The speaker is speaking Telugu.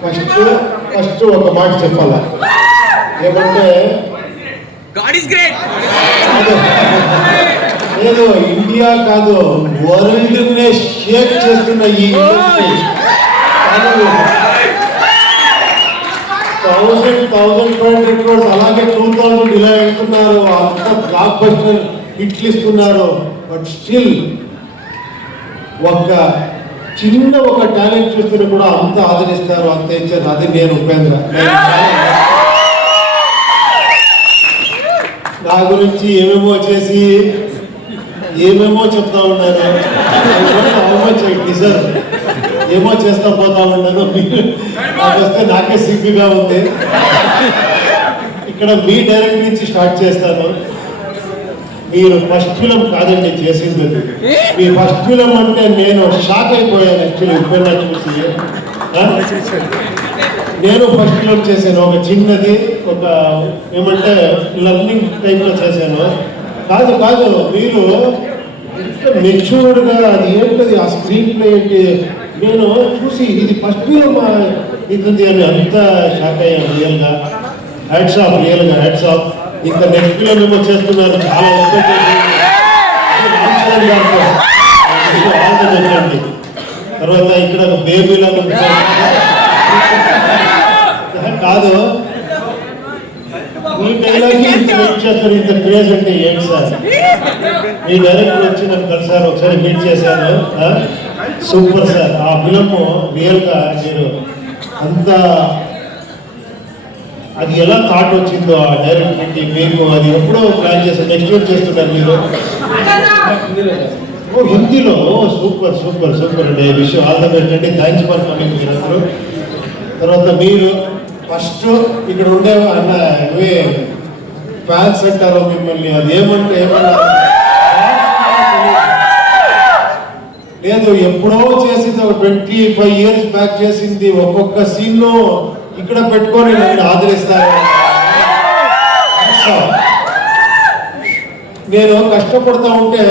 ఫస్ట్ ఫస్ట్ ఒక మాట చెప్పాలా? ఏమంటే. లేదు ఇండియా కాదు వరల్డ్ నే షేక్ చేస్తున్న ఈ థౌసండ్ థౌసండ్ ఫైవ్ హండ్రెడ్ అలాగే టూ థౌసండ్ ఇలా వెళ్తున్నారు అంత బ్లాక్ బస్టర్ హిట్లు ఇస్తున్నారు బట్ స్టిల్ ఒక చిన్న ఒక టాలెంట్ చూస్తే కూడా అంత ఆదరిస్తారు అంత ఇచ్చారు. అది నేను ఉపేంద్ర. నా గురించి ఏమేమో చేసి ఏమేమో చెప్తా ఉన్నారు. డిజర్వ్ ఏమో చేస్తా పోతా ఉన్నారు. నాకు వస్తే నాకే సిగ్గుగా ఉంది. ఇక్కడ మీ డైరెక్ట్ నుంచి స్టార్ట్ చేస్తాను. మీరు ఫస్ట్ ఫిలం కాదండి చేసింది. మీ ఫస్ట్ ఫిలం అంటే నేను షాక్ అయిపోయాను యాక్చువల్లీ ఉపేంద్ర చూసి? నేను ఫస్ట్ ఫిల్మ్ చేశాను. ఒక చిన్నది ఒక ఏమంటే లర్నింగ్ టైప్లో చేశాను. కాదు కాదు మీరు మెచ్యూర్డ్గా అది ఏంటది ఆ స్క్రీన్ ప్లే ఏంటి? నేను చూసి ఇది ఫస్ట్ ఫిల్మ్ ఇది అని అంత షాక్ అయ్యాను రియల్గా హ్యాట్స్ ఆఫ్ రియల్గా హ్యాట్స్ ఆఫ్ ఇంకా నెక్స్ట్ ఫిల్మ్ ఏమో చేస్తున్నారు? చాలా ఎక్స్పెక్ట్ తర్వాత ఇక్కడ బేబీలో కాదు. మీ డైలాగ్ ఇంత వెయిట్ చేస్తారు ఇంత క్రేజ్ అంటే ఏంటి సార్? మీ డైరెక్టర్ వచ్చి నన్ను కలిసారు ఒకసారి మీట్ చేశాను సూపర్ సార్. ఆ ఫిలము రియల్గా మీరు అంత అది ఎలా థాట్ వచ్చిందో ఆ డైరెక్ట్ మీకు అది ఎప్పుడో ప్లాన్ చేశారు నెక్స్ట్ వీక్ చేస్తున్నారు మీరు. ఓ హిందీలో సూపర్ సూపర్ సూపర్ అండి విష్ ఆల్ ద బెస్ట్ అండి. థ్యాంక్స్ ఫర్ కమింగ్ మీరందరూ తర్వాత మీరు ఫస్ట్ ఇక్కడ ఉండే అన్న ఇవే ఫ్యాన్స్ అంటారో మిమ్మల్ని. అది ఏమంటే ఏమన్నా లేదు ఎప్పుడో చేసింది ఒక ట్వంటీ ఫైవ్ ఇయర్స్ బ్యాక్ చేసింది ఒక్కొక్క సీన్లో ఇక్కడ పెట్టుకొని నన్ను ఆదరిస్తారు నేను కష్టపడతా ఉంటే